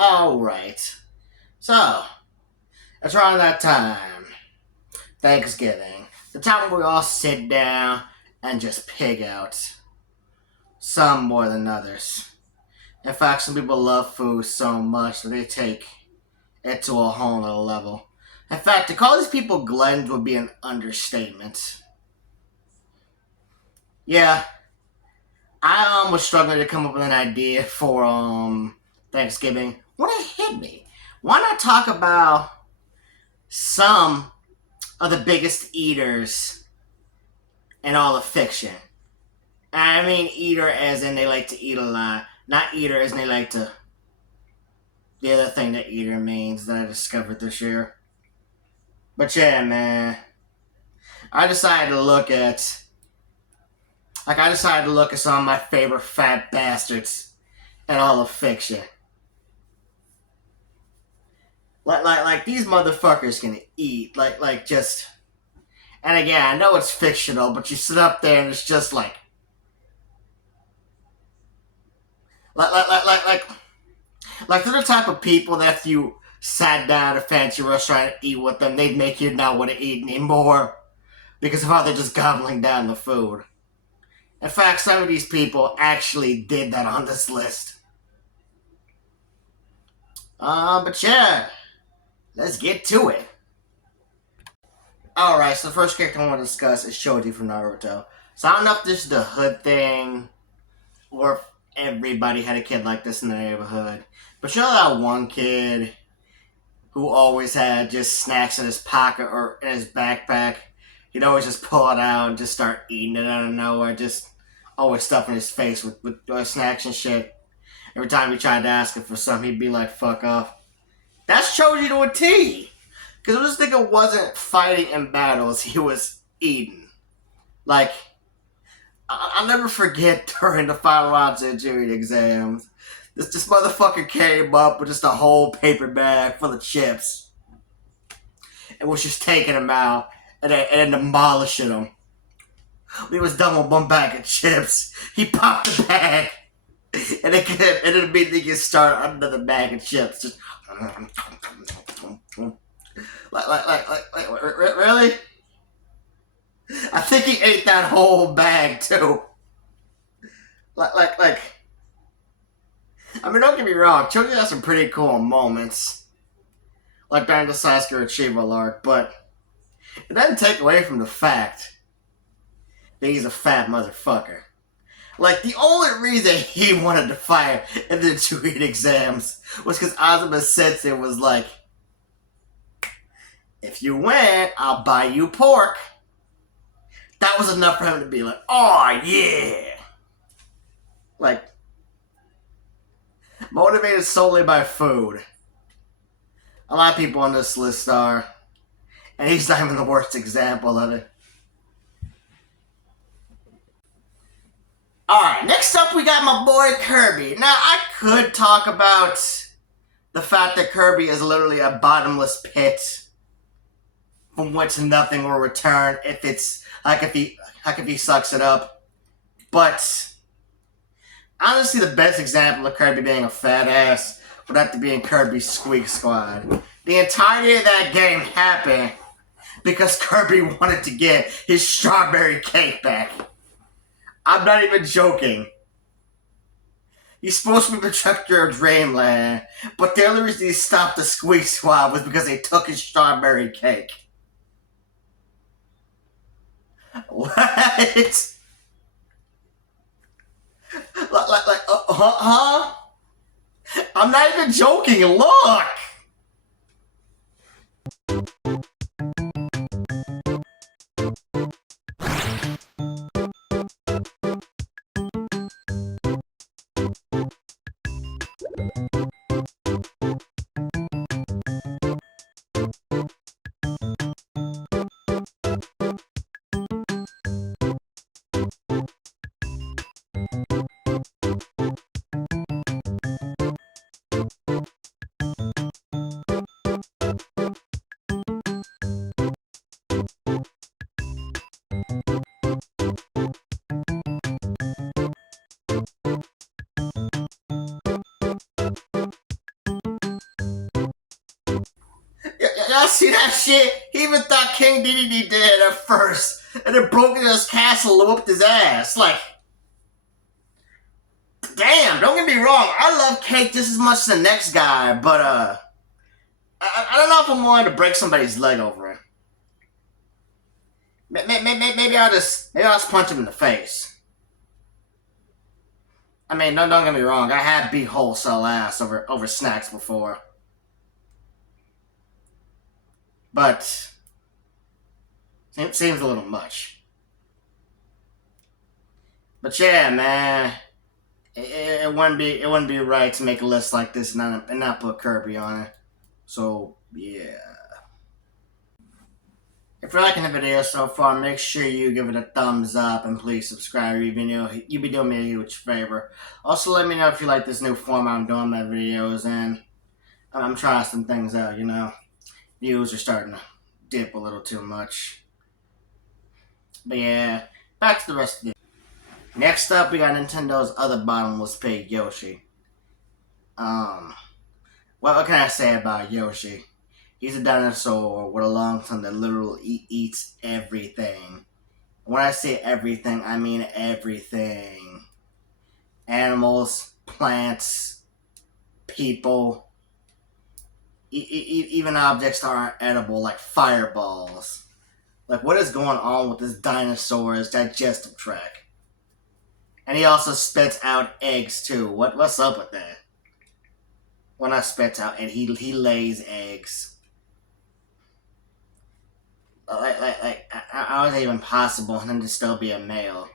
Alright. So, it's around that time. Thanksgiving. The time where we all sit down and just pig out. Some more than others. In fact, some people love food so much that they take it to a whole nother level. In fact, to call these people gluttons would be an understatement. Yeah, I was struggling to come up with an idea for Thanksgiving. When it hit me, why not talk about some of the biggest eaters in all of fiction? I mean eater as in they like to eat a lot, not eater as in they like to. The other thing that eater means that I discovered this year. But yeah, man, I decided to look at some of my favorite fat bastards in all of fiction. Like these motherfuckers can eat. Just. And again, I know it's fictional, but you sit up there and it's just like, like, like, like, like, like they're the type of people that if you sat down at a fancy restaurant and eat with them, they'd make you not want to eat anymore because of how they're just gobbling down the food. In fact, some of these people actually did that on this list. But yeah, let's get to it. Alright, so the first character I want to discuss is Choji from Naruto. So I don't know if this is the hood thing or if everybody had a kid like this in the neighborhood. But you know that one kid who always had just snacks in his pocket or in his backpack? He'd always just pull it out and just start eating it out of nowhere, just always stuffing his face with snacks and shit. Every time he tried to ask him for something, he'd be like, fuck off. That's Choji to a T! Because this nigga wasn't fighting in battles, he was eating. Like, I'll never forget during the final rounds of the exams. This motherfucker came up with just a whole paper bag full of chips and was just taking them out and demolishing them. When he was done with one bag of chips, he popped the bag and it immediately gets started another bag of chips. Just really? I think he ate that whole bag too. Like. I mean, don't get me wrong. Choji has some pretty cool moments, like during the Sasuke retrieval arc, but it doesn't take away from the fact that he's a fat motherfucker. Like, the only reason he wanted to fight in the Chunin exams was because Azuma Sensei was like, if you win, I'll buy you pork. That was enough for him to be like, oh yeah. Like, motivated solely by food. A lot of people on this list are, and he's not even the worst example of it. Alright, next up we got my boy Kirby. Now, I could talk about the fact that Kirby is literally a bottomless pit from which nothing will return if he sucks it up. But honestly, the best example of Kirby being a fat ass would have to be in Kirby's Squeak Squad. The entirety of that game happened because Kirby wanted to get his strawberry cake back. I'm not even joking. He's supposed to be the protector of Dreamland, but the only reason he stopped the Squeak Squad was because they took his strawberry cake. What? Huh? I'm not even joking, look! y'all see that shit? He even thought King Dedede did it at first, and then broke into his castle and whooped his ass. Like, damn, don't get me wrong, I love Cake just as much as the next guy, but I don't know if I'm willing to break somebody's leg over it. Maybe I'll just punch him in the face. I mean, don't get me wrong, I have beat wholesale ass over snacks before. But it seems a little much. But yeah, man, it wouldn't be right to make a list like this and not put Kirby on it. So yeah. If you're liking the video so far, make sure you give it a thumbs up and please subscribe. You'd be doing me a huge favor. Also, let me know if you like this new format I'm doing my videos, and I'm trying some things out. You know, views are starting to dip a little too much. But yeah, back to the rest of the video. Next up, we got Nintendo's other bottomless pig, Yoshi. What can I say about Yoshi? He's a dinosaur with a long tongue that literally eats everything. When I say everything, I mean everything. Animals, plants, people, even objects that aren't edible, like fireballs. Like, what is going on with this dinosaur's digestive tract? And he also spits out eggs, too. What's up with that? Well, not spits out, and he lays eggs. How is that even possible and then to still be a male?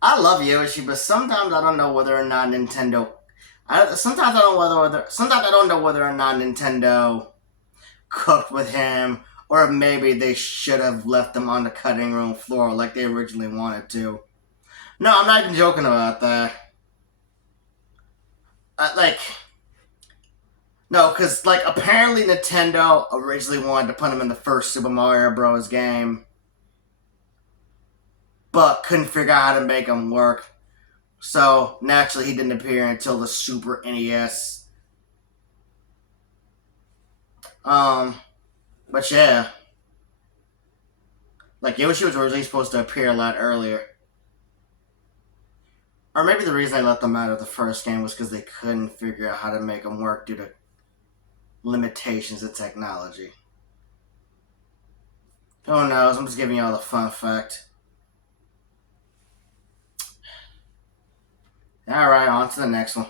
I love Yoshi, but sometimes I don't know whether or not Nintendo. Sometimes I don't know whether or not Nintendo cooked with him, or maybe they should have left him on the cutting room floor like they originally wanted to. No, I'm not even joking about that. No, because, apparently Nintendo originally wanted to put him in the first Super Mario Bros. Game, but couldn't figure out how to make him work. So, naturally, he didn't appear until the Super NES. But yeah. Yoshi was originally supposed to appear a lot earlier. Or maybe the reason I let them out of the first game was because they couldn't figure out how to make him work due to limitations of technology. Who knows? I'm just giving y'all a fun fact. Alright, on to the next one.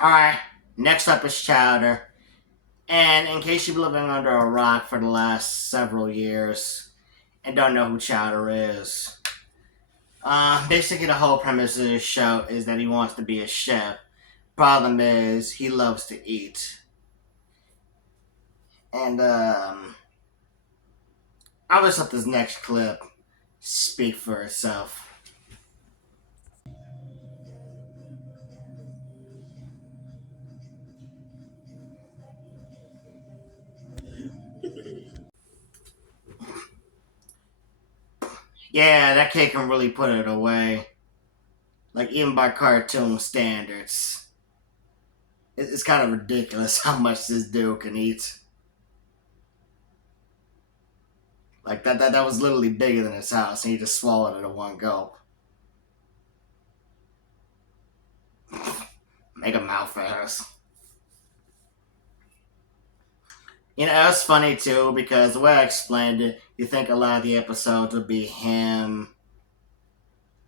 Alright, next up is Chowder. And in case you've been living under a rock for the last several years and don't know who Chowder is, basically the whole premise of this show is that he wants to be a chef. Problem is, he loves to eat. And, I'll just let this next clip speak for itself. Yeah, that kid can really put it away. Even by cartoon standards. It's kind of ridiculous how much this dude can eat. That was literally bigger than his house, and he just swallowed it in one gulp. Make a mouth ass. You know, it's funny too, because the way I explained it, you think a lot of the episodes would be him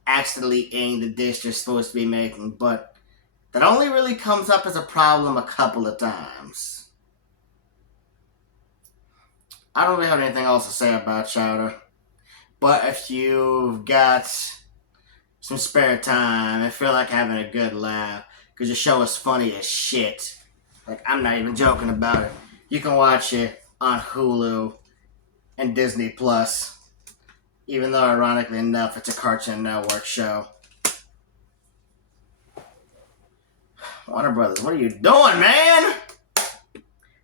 accidentally eating the dish they're supposed to be making, but that only really comes up as a problem a couple of times. I don't really have anything else to say about Chowder, but if you've got some spare time and feel like having a good laugh, because the show is funny as shit, I'm not even joking about it, you can watch it on Hulu and Disney Plus, even though ironically enough it's a Cartoon Network show. Warner Brothers, what are you doing, man?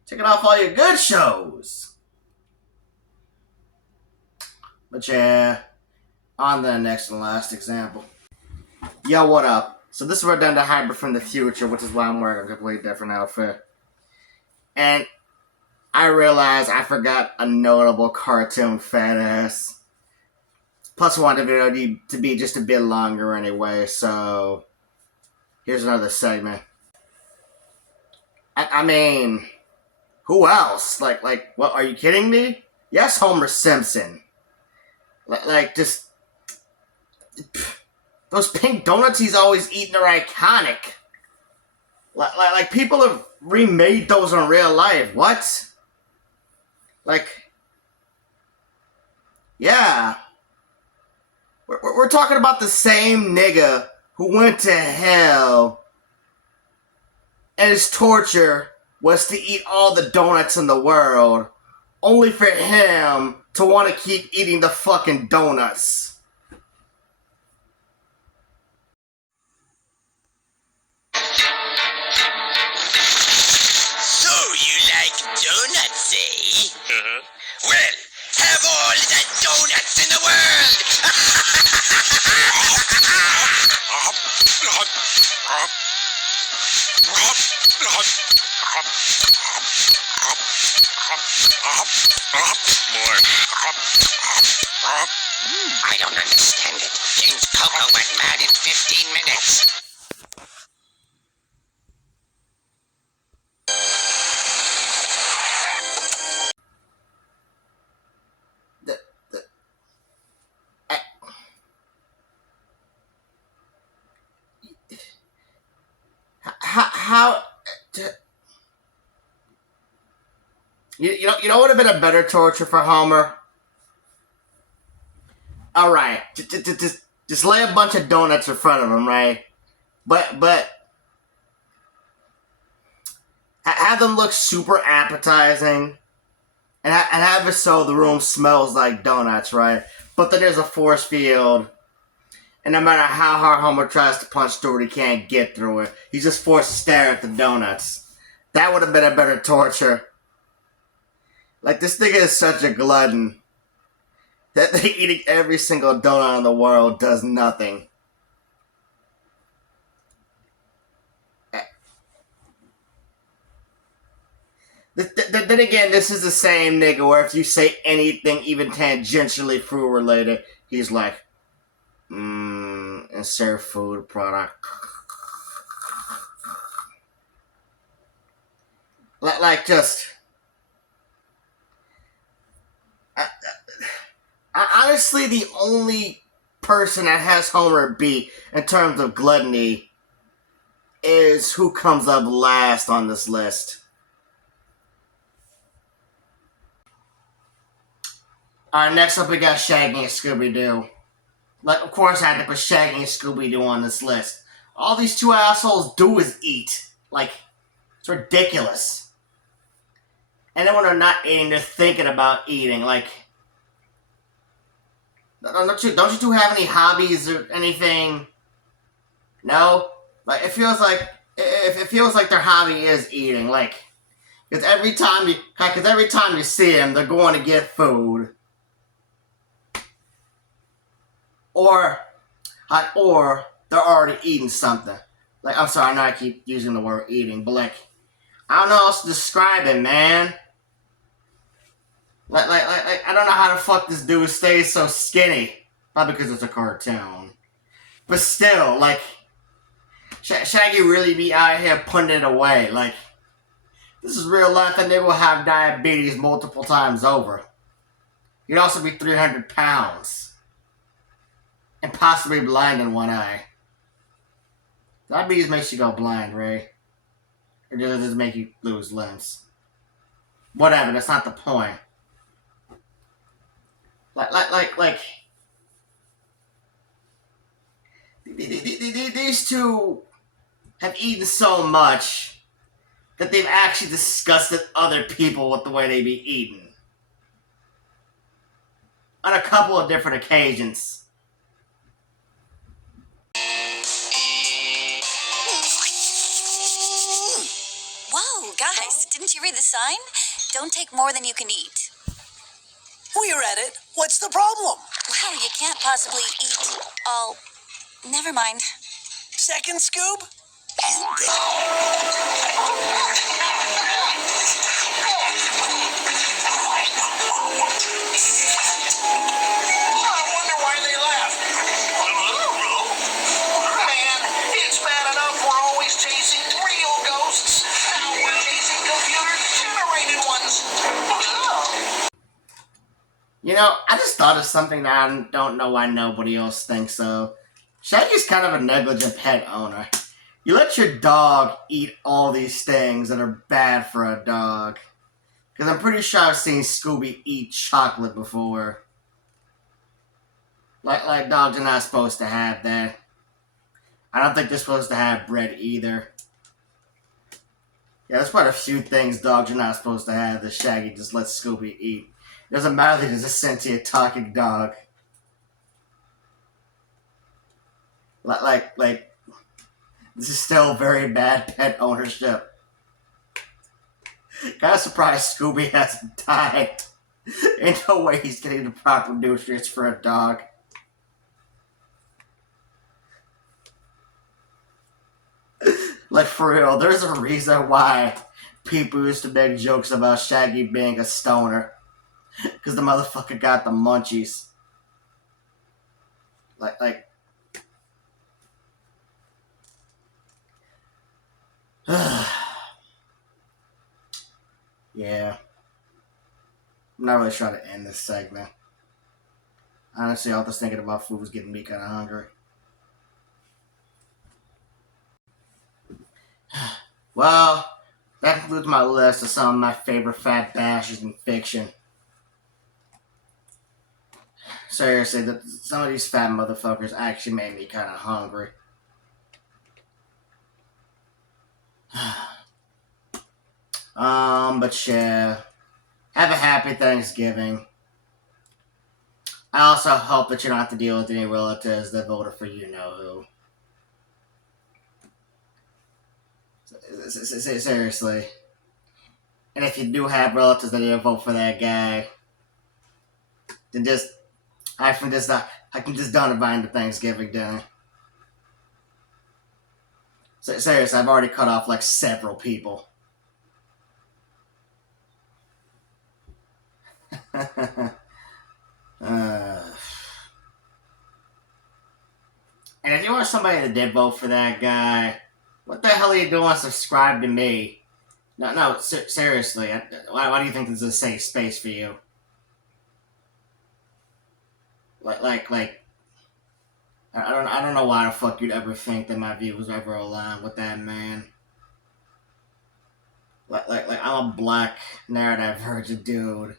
Taking off all your good shows. But yeah, on to the next and last example. Yo, what up? So this is where done the hybrid from the future, which is why I'm wearing a completely different outfit. And I realized I forgot a notable cartoon fat ass. Plus, I wanted the video to be just a bit longer anyway, so here's another segment. I mean, who else? Like, what? Are you kidding me? Yes, Homer Simpson. Just those pink donuts he's always eating are iconic. Like people have remade those in real life. What? Like, yeah. We're talking about the same nigga who went to hell and his torture was to eat all the donuts in the world, only for him to want to keep eating the fucking donuts. So you like donuts, eh? Well, have all the donuts in the world! More. I don't understand it. James Coco went mad in 15 minutes. How you know what would have been a better torture for Homer? All right, just lay a bunch of donuts in front of him, right? But have them look super appetizing, and have it so the room smells like donuts, right? But then there's a force field, and no matter how hard Homer tries to punch through it, he can't get through it. He's just forced to stare at the donuts. That would have been a better torture. Like, this nigga is such a glutton that eating every single donut in the world does nothing. Then again, this is the same nigga where if you say anything even tangentially food related, he's like, insert food product. Just... honestly, the only person that has Homer beat in terms of gluttony is who comes up last on this list. Alright, next up we got Shaggy and Scooby-Doo. Like, of course I had to put Shaggy and Scooby-Doo on this list. All these two assholes do is eat. Like, it's ridiculous. And then when they're not eating, they're thinking about eating. Like, don't you two have any hobbies or anything? No? Like, it feels like their hobby is eating. Like, because every time you see them, they're going to get food. Or they're already eating something. Like, I'm sorry, I know I keep using the word eating, but like, I don't know how else to describe it, man. Like, I don't know how the fuck this dude stays so skinny. Probably because it's a cartoon. But still, like, Shaggy really be out here putting it away. Like, this is real life and they will have diabetes multiple times over. You'd also be 300 pounds. And possibly blind in one eye. Diabetes makes you go blind, Ray. Or does it make you lose limbs? Whatever, that's not the point. These two have eaten so much that they've actually disgusted other people with the way they be eating. On a couple of different occasions. Whoa, guys, didn't you read the sign? Don't take more than you can eat. We read it. What's the problem? Well, you can't possibly eat all... Never mind. second scoop? I wonder why they left. Man, it's bad enough we're always chasing real ghosts. Now we're chasing computer-generated ones. You know, I just thought of something that I don't know why nobody else thinks so. Shaggy's kind of a negligent pet owner. You let your dog eat all these things that are bad for a dog. Because I'm pretty sure I've seen Scooby eat chocolate before. Like dogs are not supposed to have that. I don't think they're supposed to have bread either. Yeah, there's quite a few things dogs are not supposed to have that Shaggy just lets Scooby eat. It doesn't matter that he's a sentient talking dog. Like, this is still very bad pet ownership. Kind of surprised Scooby hasn't died. Ain't no way he's getting the proper nutrients for a dog. Like, for real, there's a reason why people used to make jokes about Shaggy being a stoner. Because the motherfucker got the munchies. Like... Yeah. I'm not really trying to end this segment. Honestly, all this thinking about food was getting me kind of hungry. Well, that concludes my list of some of my favorite fat bashes in fiction. Seriously, some of these fat motherfuckers actually made me kind of hungry. But yeah. Have a happy Thanksgiving. I also hope that you don't have to deal with any relatives that voted for you-know-who. Seriously. And if you do have relatives that didn't vote for that guy, then I can just don't invite to Thanksgiving dinner. Seriously, I've already cut off like several people. And if you are somebody that did vote for that guy, what the hell are you doing? Subscribe to me. No, seriously. Why do you think this is a safe space for you? Like, I don't know why the fuck you'd ever think that my views ever align with that man. Like, I'm a black, neurodivergent dude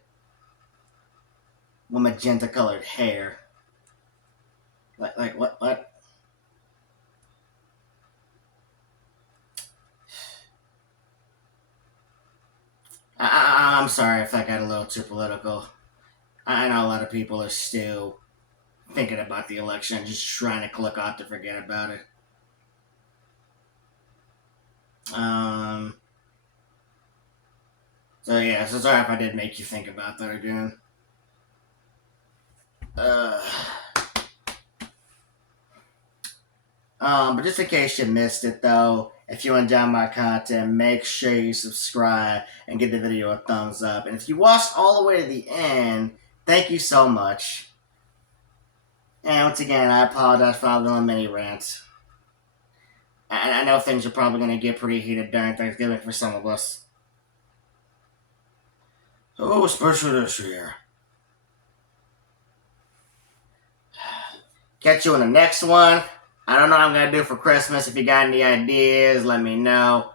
with magenta-colored hair. Like, what? I'm sorry if I got a little too political. I know a lot of people are still thinking about the election, just trying to click off to forget about it. So yeah, so sorry if I did make you think about that again. But just in case you missed it though, if you enjoy my content, make sure you subscribe and give the video a thumbs up. And if you watched all the way to the end, thank you so much. And once again, I apologize for all the little mini rants. I know things are probably going to get pretty heated during Thanksgiving for some of us. Oh, especially this year. Catch you in the next one. I don't know what I'm going to do for Christmas. If you got any ideas, let me know.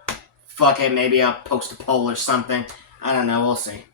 Fuck it, maybe I'll post a poll or something. I don't know, we'll see.